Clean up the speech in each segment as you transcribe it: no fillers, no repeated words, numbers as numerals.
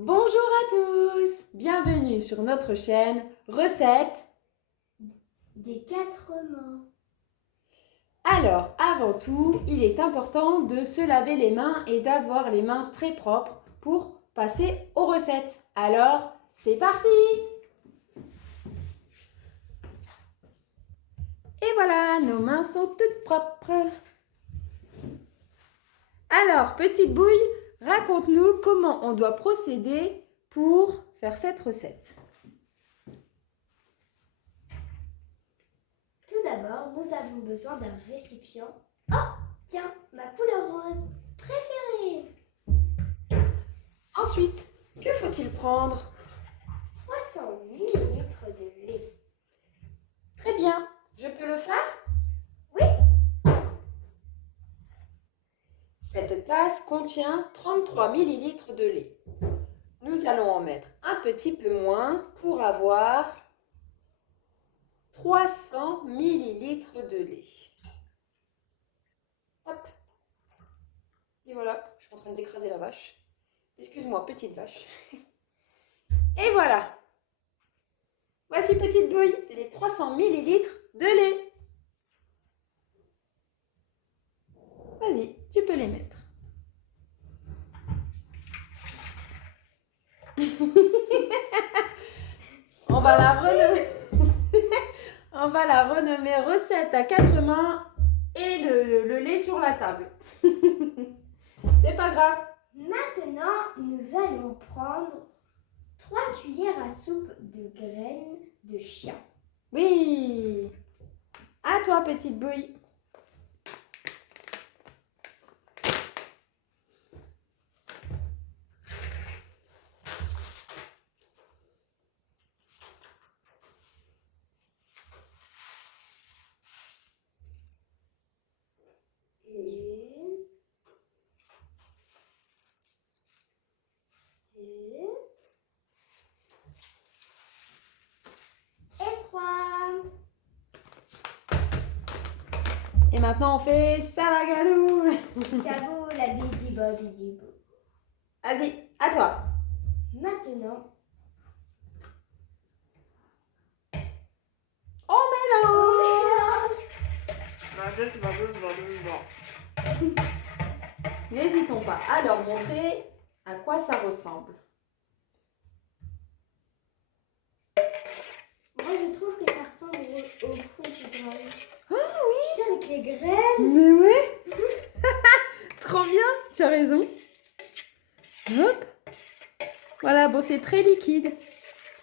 Bonjour à tous, bienvenue sur notre chaîne Recettes des 4 mains. Alors, avant tout, il est important de se laver les mains et d'avoir les mains très propres pour passer aux recettes. Alors, c'est parti! Et voilà, nos mains sont toutes propres. Alors, petite bouille, raconte-nous comment on doit procéder pour faire cette recette. Tout d'abord, nous avons besoin d'un récipient. Oh, tiens, ma couleur rose préférée. Ensuite, que faut-il prendre? 300 ml de lait. Très bien, je peux le faire? Oui. Cette tasse contient 33 ml de lait. Nous allons en mettre un petit peu moins pour avoir 300 ml de lait. Hop. Et voilà, je suis en train d'écraser la vache. Excuse-moi, petite vache. Et voilà. Voici, petite bouille, les 300 ml de lait. Vas-y, tu peux les mettre. On va la renommer recette à 4 mains et le lait sur la table. C'est pas grave. Maintenant, nous allons prendre 3 cuillères à soupe de graines de chien. Oui. À toi, petite bouille. Et maintenant, on fait salagadoule. Cabou, la bidi bobidi bou. Vas-y, à toi. Maintenant, On mélange. doucement. N'hésitons pas à leur montrer à quoi ça ressemble. Moi, je trouve que ça ressemble au fruit du dragon. Ah oui. Tu sais, avec les graines. Mais ouais. Trop bien, tu as raison. Hop. Voilà, bon, c'est très liquide.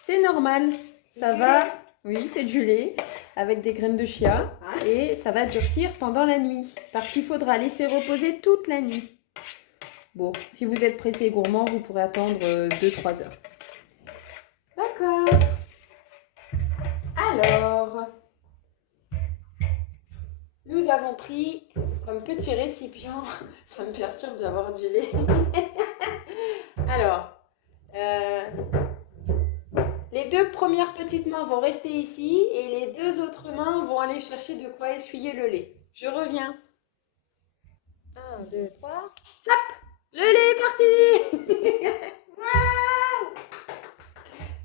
C'est normal. Ça va. Oui, c'est du lait avec des graines de chia. Et ça va durcir pendant la nuit. Parce qu'il faudra laisser reposer toute la nuit. Bon, si vous êtes pressé et gourmand, vous pourrez attendre 2-3 heures. D'accord. Alors, nous avons pris comme petit récipient, ça me perturbe d'avoir du lait. Alors, les 2 premières petites mains vont rester ici et les 2 autres mains vont aller chercher de quoi essuyer le lait. Je reviens. 1, 2, 3. Hop, le lait est parti. Waouh!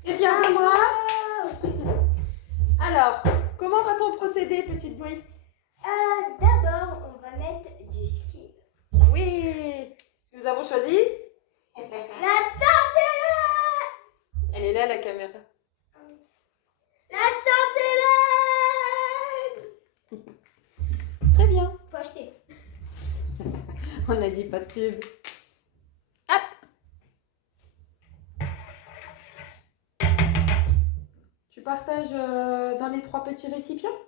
C'est bien pour moi. Alors, comment va-t-on procéder, petite bouille? D'abord, on va mettre du ski. Oui, nous avons choisi. La tartelette! Elle est là, la caméra. La tartelette! Très bien. Faut acheter. On n'a dit pas de pub. Hop. Tu partages dans les 3 petits récipients?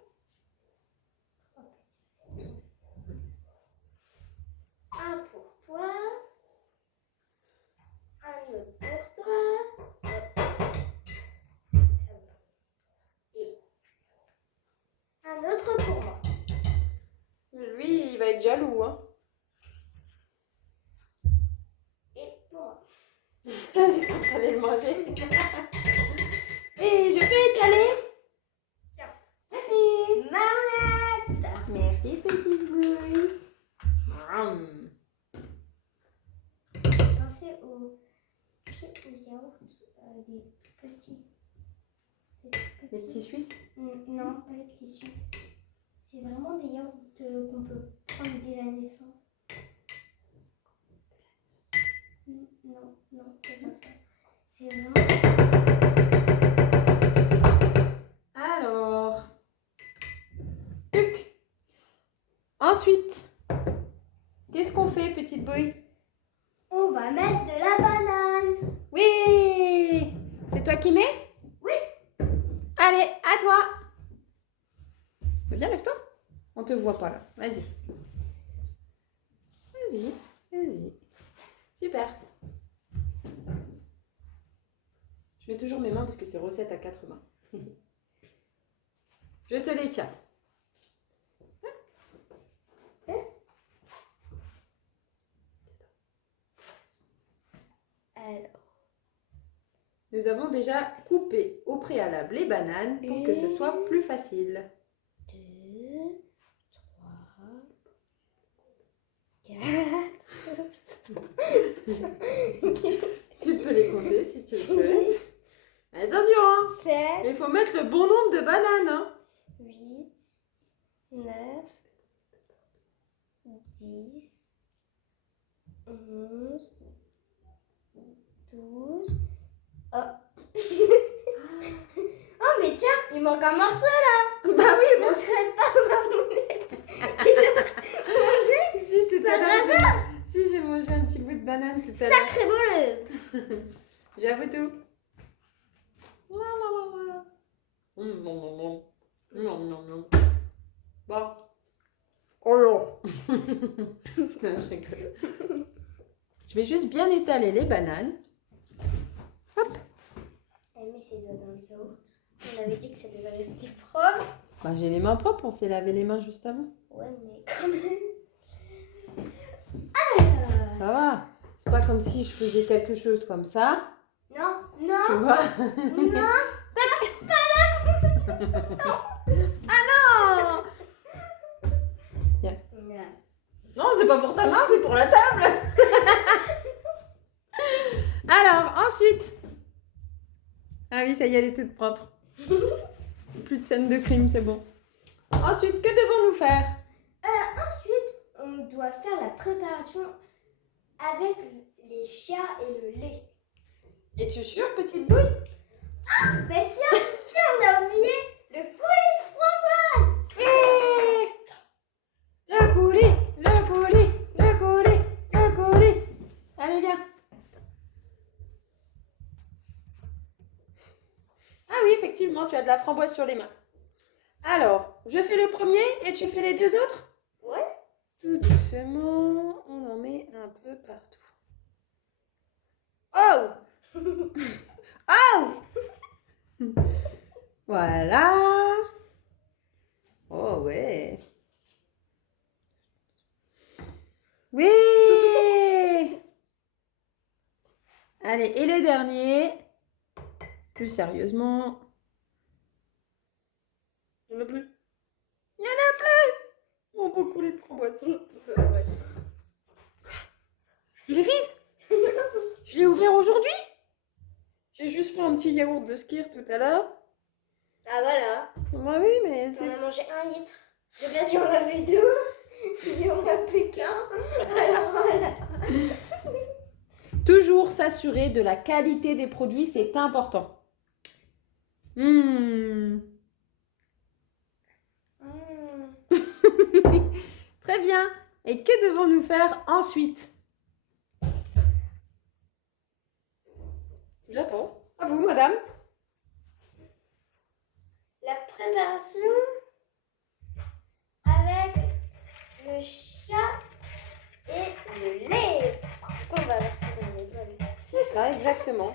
Un pour toi. Un autre pour toi. Ça va. Et un autre pour moi. Lui, il va être jaloux, hein. Et pour moi. J'ai cru que t'allais le manger. Et je peux étaler? Tiens. Merci. Maronnette! Merci, petite bouille. Pensez au pied. yaourts, des petits. Les petits Suisses. Non, pas les petits Suisses. C'est vraiment des yaourts qu'on peut prendre dès la naissance. Non, c'est pas ça. C'est vraiment. Alors. Tuc. Ensuite, qu'est-ce qu'on fait, petite bouille? On va mettre de la banane. Oui! C'est toi qui mets? Oui. Allez, à toi! Viens, lève-toi. On te voit pas là. Vas-y. Vas-y. Super. Je mets toujours mes mains parce que c'est recette à 4 mains. Je te les tiens. Alors. Nous avons déjà coupé au préalable les bananes pour que ce soit plus facile. 2, 3, 4. Tu peux les compter si tu le souhaites. Attention, hein. 7, Il faut mettre le bon nombre de bananes. Hein. 8, 9, 10, 11, 12. Oh. Oh, mais tiens, il manque un morceau là. Bah oui, Ça serait pas ma moulette qui l'a mangé. si tout à Par l'heure, si j'ai mangé un petit bout de banane tout à l'heure. Sacrée voleuse. J'avoue tout. Voilà. Bon. Alors. Non, je rigole. Je vais juste bien étaler les bananes. Hop. Elle met ses doigts dans le yaourt. On avait dit que ça devait rester propre. Bah, j'ai les mains propres, on s'est lavé les mains juste avant. Ouais, mais quand même. Alors. Ça va. C'est pas comme si je faisais quelque chose comme ça. Non, Tu non, vois? non. Ah non! Non. Non, c'est pas pour ta main, c'est pour la table. Alors, ensuite. Ah oui, ça y est, elle est toute propre. Plus de scène de crime, c'est bon. Ensuite, que devons-nous faire? Ensuite, on doit faire la préparation avec les chias et le lait. Es-tu sûre, petite bouille? Mais tiens, on a oublié le coulis de framboise. Oui! Le coulis. Allez, viens. Ah oui, effectivement, tu as de la framboise sur les mains. Alors, je fais le premier et tu fais les deux autres? Ouais. Tout doucement, on en met un peu partout. Oh! Oh! Voilà. Oh ouais. Oui! Allez, et le dernier. Plus sérieusement. Il n'y en a plus. Il y en a plus! Mon beau coulis de framboise. Il est vide? Je l'ai ouvert aujourd'hui? J'ai juste fait un petit yaourt de skyr tout à l'heure. Ah voilà, Bah oui, mais on c'est... a mangé 1 litre. Je sais pas si on avait 2, mais on a plus qu'un. Alors voilà. Toujours s'assurer de la qualité des produits, c'est important. Très bien. Et que devons-nous faire ensuite? J'attends. À vous, madame. La préparation avec le chat et le lait. On va verser dans les bols. C'est ça, exactement.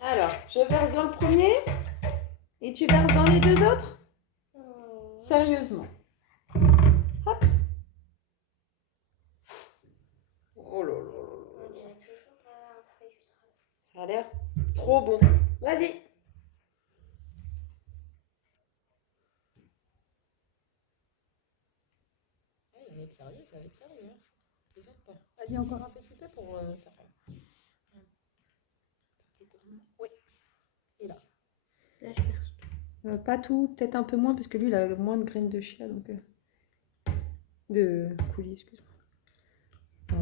Alors, je verse dans le premier et tu verses dans les deux autres? Sérieusement. Hop. Oh là là là là. On dirait toujours un fruit du travail. Ça a l'air trop bon. Vas-y. Avec sérieux, c'est avec sérieux. Hein. Plaisante pas. Vas-y, encore un petit peu pour faire. Pas tout, peut-être un peu moins, parce que lui, il a moins de graines de chia, donc... de coulis, excuse-moi.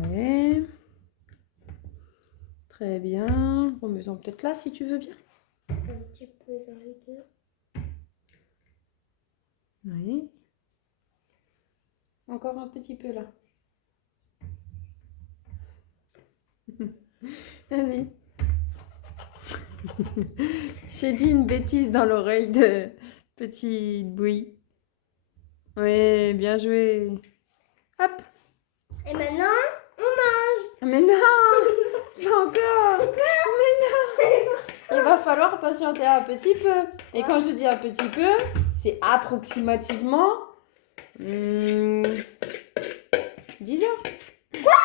Ouais. Très bien. Remets-en peut-être là, si tu veux bien. Un petit peu dans les deux. Oui. Encore un petit peu là. Vas-y. J'ai dit une bêtise dans l'oreille de petite bouille. Oui, bien joué. Hop. Et maintenant, on mange. Mais non, pas encore. Mais non. Il va falloir patienter un petit peu. Et quand je dis un petit peu, c'est approximativement 10 heures. Quoi?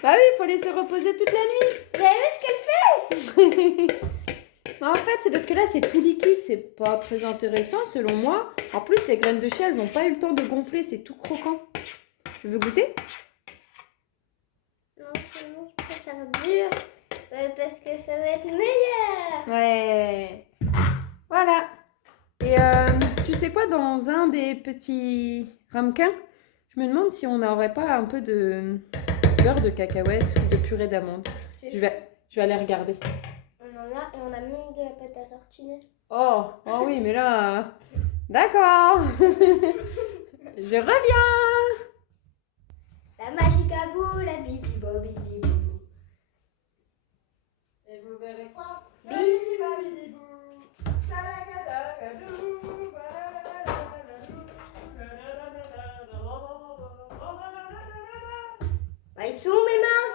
Bah oui, il faut laisser reposer toute la nuit. Vous avez vu ce qu'elle fait? Non, en fait, c'est parce que là, c'est tout liquide. C'est pas très intéressant, selon moi. En plus, les graines de chia, elles n'ont pas eu le temps de gonfler. C'est tout croquant. Tu veux goûter? Non, je préfère dur. Parce que ça va être meilleur. Ouais. Voilà. Et tu sais quoi, dans un des petits ramequins, je me demande si on n'aurait pas un peu de beurre de cacahuète ou de purée d'amande. Je vais aller regarder. On en a et on a même de la pâte à tartiner. Oh oui, mais là... D'accord. Je reviens. La magique à bout, la bidi bo bidi bou. Et vous verrez quoi? Bah, ils sont où mes mains?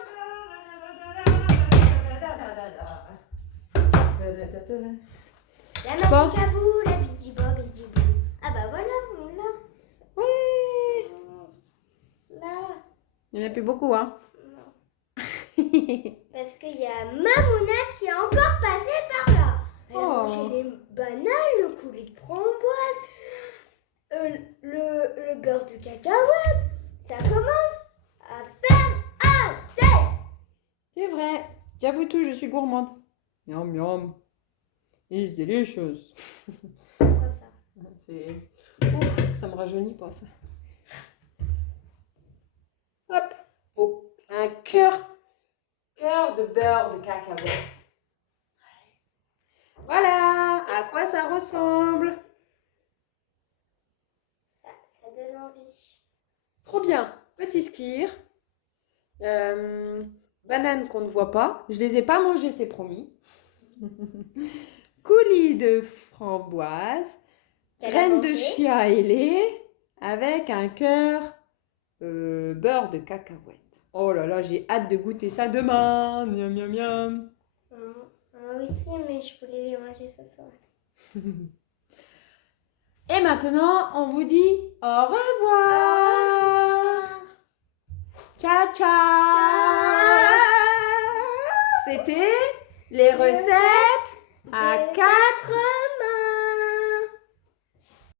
La magique à bout, la bidi bo bidi bou. Ah bah voilà, on l'a. Oui. Là. Il n'y en a plus beaucoup, hein? Non. Parce qu'il y a Mamouna qui est encore passée par là. Elle a mangé les bananes, le coulis de framboise, le beurre de cacahuète. Ça commence à faire assez. C'est vrai. J'avoue tout, je suis gourmande. Miam miam. It's delicious. Quoi ça? C'est... Ouf, ça me rajeunit pas ça. Hop. Oh, un cœur de beurre de cacahuète. Voilà, à quoi ça ressemble? Ça donne envie. Trop bien. Petit skir. Bananes qu'on ne voit pas. Je les ai pas mangées, c'est promis. Coulis de framboise. Graines de chia ailées. Avec un cœur beurre de cacahuète. Oh là là, j'ai hâte de goûter ça demain. Miam miam miam. Moi aussi, mais je voulais les manger ce soir. Et maintenant, on vous dit au revoir. Ciao, ciao. C'était les recettes à 4